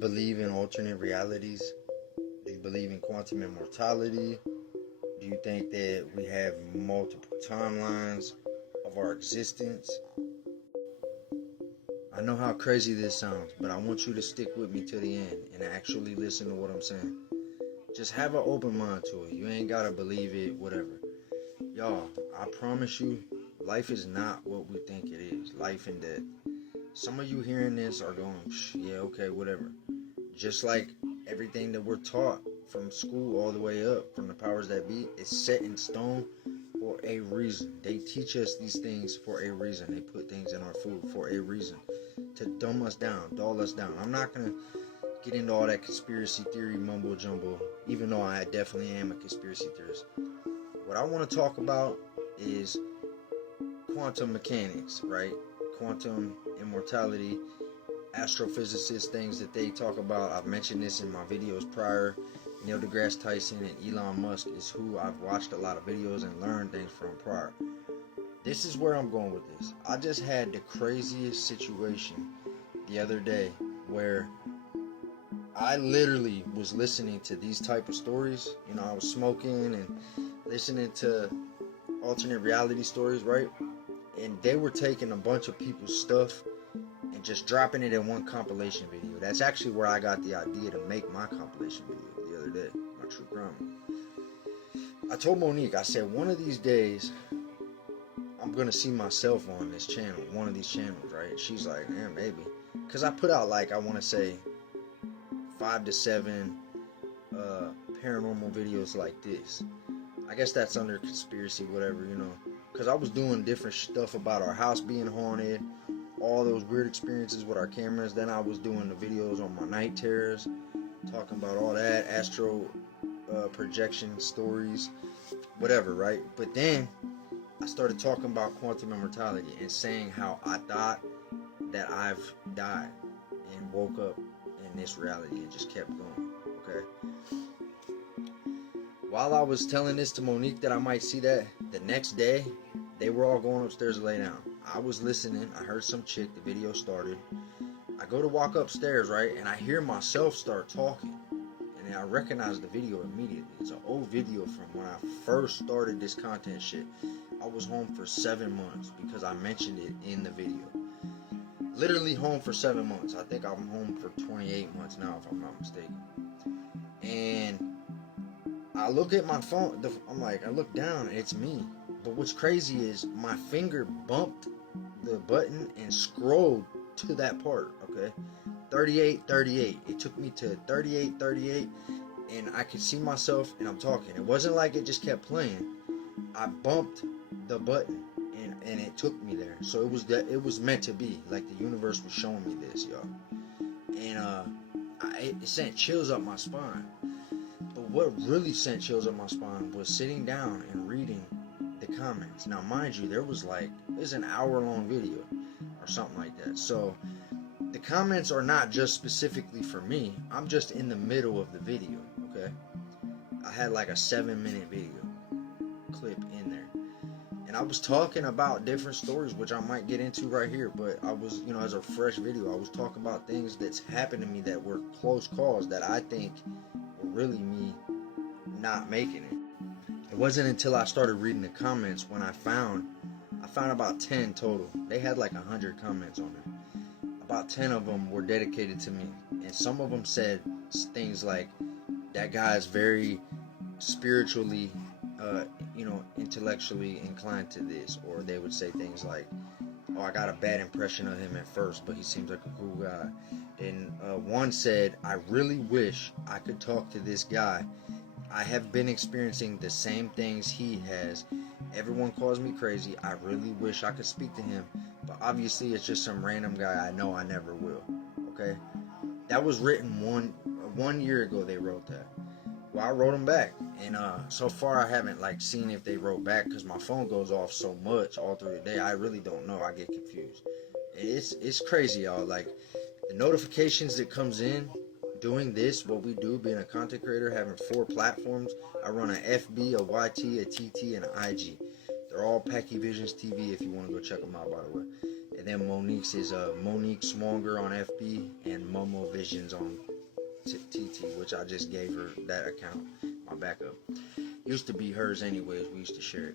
believe in alternate realities? Do you believe in quantum immortality? Do you think that we have multiple timelines of our existence? I know how crazy this sounds, but I want you to stick with me to the end and actually listen to what I'm saying. Just have an open mind to it. You ain't gotta believe it, whatever. Y'all, I promise you, life is not what we think it is. Life and death. Some of you hearing this are going, yeah, okay, whatever. Just like everything that we're taught from school all the way up, from the powers that be, is set in stone for a reason. They teach us these things for a reason. They put things in our food for a reason. To dumb us down, dull us down. I'm not going to get into all that conspiracy theory mumbo jumbo, even though I definitely am a conspiracy theorist. What I want to talk about is quantum mechanics, right? Quantum immortality, astrophysicists, things that they talk about. I've mentioned this in my videos prior. Neil deGrasse Tyson and Elon Musk is who I've watched a lot of videos and learned things from prior. This is where I'm going with this. I just had the craziest situation the other day where I literally was listening to these type of stories. You know, I was smoking and listening to alternate reality stories, right? And they were taking a bunch of people's stuff and just dropping it in one compilation video. That's actually where I got the idea to make my compilation video the other day, my true crime. I told Monique, I said, one of these days, I'm going to see myself on this channel, one of these channels, right? She's like, yeah, maybe. Because I put out, like, I want to say 5 to 7 paranormal videos like this. I guess that's under conspiracy, whatever, you know. Because I was doing different stuff about our house being haunted, all those weird experiences with our cameras. Then I was doing the videos on my night terrors, talking about all that, astro projection stories, whatever, right? But then I started talking about quantum immortality and saying how I thought that I've died and woke up in this reality and just kept going, okay? While I was telling this to Monique that I might see that, the next day, they were all going upstairs to lay down. I was listening. I heard some chick. The video started. I go to walk upstairs, right? And I hear myself start talking. And I recognize the video immediately. It's an old video from when I first started this content shit. I was home for 7 months because I mentioned it in the video. Literally home for 7 months. I think I'm home for 28 months now, if I'm not mistaken. And I look at my phone. I'm like, I look down and it's me. But what's crazy is my finger bumped the button and scrolled to that part, okay? 38. It took me to 38, and I could see myself and I'm talking. It wasn't like it just kept playing. I bumped the button and it took me there. So it was meant to be. Like the universe was showing me this, y'all. And it sent chills up my spine. But what really sent chills up my spine was sitting down and reading the comments. Now, mind you, it was an hour-long video or something like that. So the comments are not just specifically for me. I'm just in the middle of the video, okay? I had like a 7-minute video clip in there. And I was talking about different stories, which I might get into right here. But I was, you know, as a fresh video, I was talking about things that's happened to me that were close calls that I think were really me not making it. It wasn't until I started reading the comments when I found about 10 total. They had like 100 comments on it. About 10 of them were dedicated to me. And some of them said things like, that guy is very spiritually, intellectually inclined to this. Or they would say things like, oh, I got a bad impression of him at first, but he seems like a cool guy. And one said, I really wish I could talk to this guy. I have been experiencing the same things he has. Everyone calls me crazy. I really wish I could speak to him. But obviously it's just some random guy I know I never will. Okay? That was written one year ago they wrote that. Well, I wrote them back. And so far I haven't seen if they wrote back because my phone goes off so much all through the day. I really don't know. I get confused. It's crazy, y'all. Like the notifications that comes in doing this, what we do, being a content creator, having 4 platforms. I run an FB, a YT, a TT, and an IG. They're all Packy Visions TV if you want to go check them out, by the way. And then Monique's is Monique Smonger on FB and Momo Visions on TT, which I just gave her that account, my backup. Used to be hers anyways. We used to share it.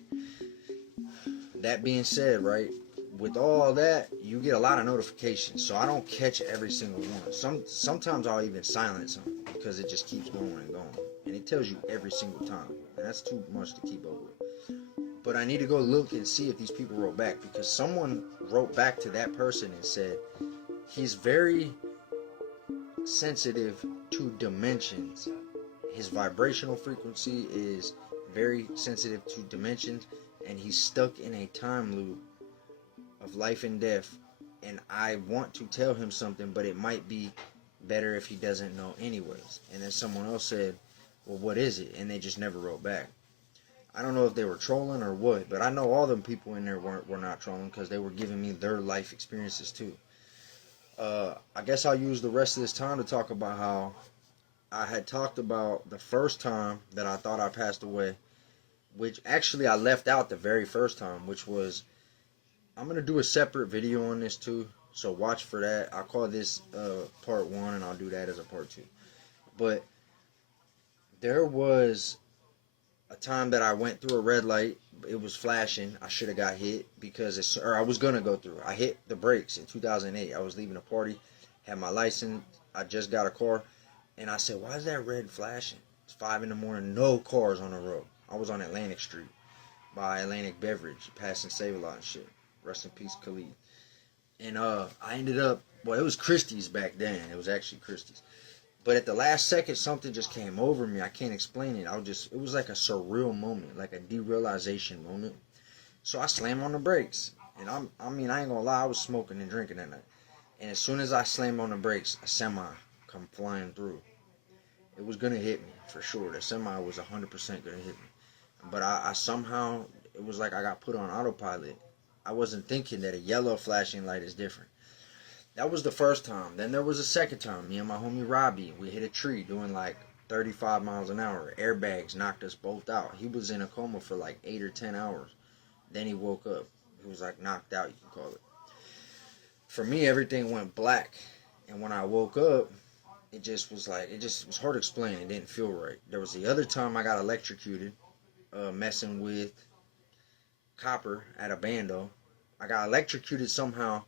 That being said, right, with all that, you get a lot of notifications, so I don't catch every single one. Sometimes I'll even silence them because it just keeps going and going, and it tells you every single time, and that's too much to keep up with. But I need to go look and see if these people wrote back, because someone wrote back to that person and said he's very sensitive to dimensions. His vibrational frequency is very sensitive to dimensions, and he's stuck in a time loop of life and death. And I want to tell him something, but it might be better if he doesn't know anyways. And then someone else said, well, what is it? And they just never wrote back. I don't know if they were trolling or what, but I know all them people in there were not trolling, because they were giving me their life experiences too. I guess I'll use the rest of this time to talk about how I had talked about the first time that I thought I passed away, which actually I left out the very first time, which was, I'm going to do a separate video on this too, so watch for that. I'll call this part 1, and I'll do that as a part 2. But there was a time that I went through a red light. It was flashing. I should have got hit, because I was going to go through. I hit the brakes in 2008. I was leaving a party, had my license. I just got a car, and I said, why is that red flashing? It's 5 in the morning, no cars on the road. I was on Atlantic Street by Atlantic Beverage, passing Save-A-Lot and shit. Rest in peace, Khalid. And I ended up, well, it was Christie's back then. It was actually Christie's. But at the last second, something just came over me. I can't explain it. It was like a surreal moment, like a derealization moment. So I slammed on the brakes. And I ain't gonna lie, I was smoking and drinking that night. And as soon as I slammed on the brakes, a semi come flying through. It was gonna hit me, for sure. The semi was 100% gonna hit me. But I somehow, it was like I got put on autopilot. I wasn't thinking that a yellow flashing light is different. That was the first time. Then there was a second time. Me and my homie Robbie, we hit a tree doing like 35 miles an hour. Airbags knocked us both out. He was in a coma for like 8 or 10 hours. Then he woke up. He was like knocked out, you can call it. For me, everything went black. And when I woke up, it just was hard to explain. It didn't feel right. There was the other time I got electrocuted, messing with copper at a bando. I got electrocuted somehow.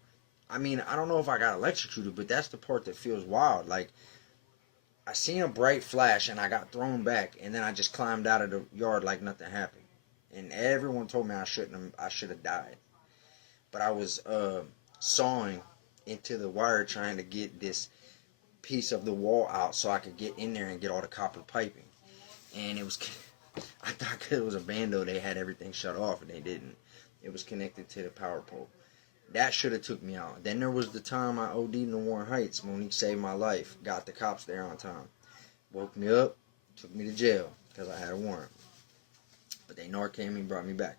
I don't know if I got electrocuted, but that's the part that feels wild. Like, I seen a bright flash and I got thrown back, and then I just climbed out of the yard like nothing happened. And everyone told me I should have died. But I was sawing into the wire trying to get this piece of the wall out so I could get in there and get all the copper piping. And I thought it was a bando, they had everything shut off, and they didn't. It was connected to the power pole. That should have took me out. Then there was the time I OD'd in the Warren Heights. Monique saved my life. Got the cops there on time. Woke me up, took me to jail because I had a warrant. But they Narcan me, brought me back.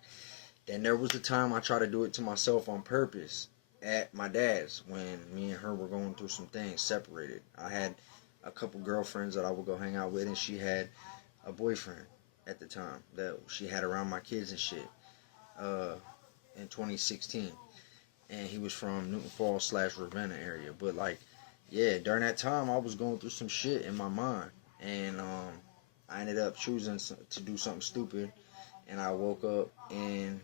Then there was the time I tried to do it to myself on purpose at my dad's when me and her were going through some things, separated. I had a couple girlfriends that I would go hang out with, and she had a boyfriend at the time that she had around my kids and shit in 2016. And he was from Newton Falls / Ravenna area. But yeah, during that time I was going through some shit in my mind, and I ended up choosing to do something stupid, and I woke up in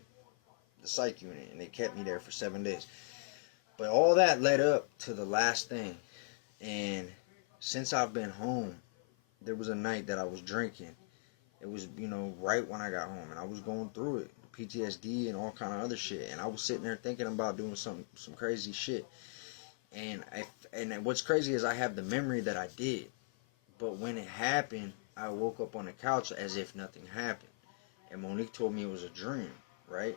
the psych unit, and they kept me there for 7 days. But all that led up to the last thing, and since I've been home, there was a night that I was drinking. It was, right when I got home, and I was going through it. PTSD and all kind of other shit, and I was sitting there thinking about doing some crazy shit, and what's crazy is I have the memory that I did, but when it happened, I woke up on the couch as if nothing happened, and Monique told me it was a dream, right?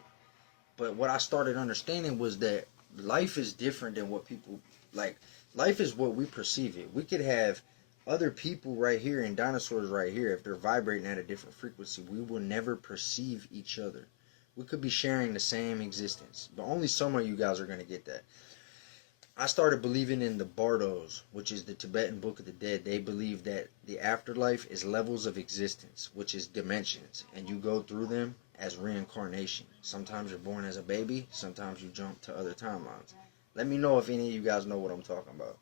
But what I started understanding was that life is different than what people like. Life is what we perceive it. We could have other people right here and dinosaurs right here. If they're vibrating at a different frequency, we will never perceive each other. We could be sharing the same existence, but only some of you guys are going to get that. I started believing in the Bardos, which is the Tibetan Book of the Dead. They believe that the afterlife is levels of existence, which is dimensions, and you go through them as reincarnation. Sometimes you're born as a baby, sometimes you jump to other timelines. Let me know if any of you guys know what I'm talking about.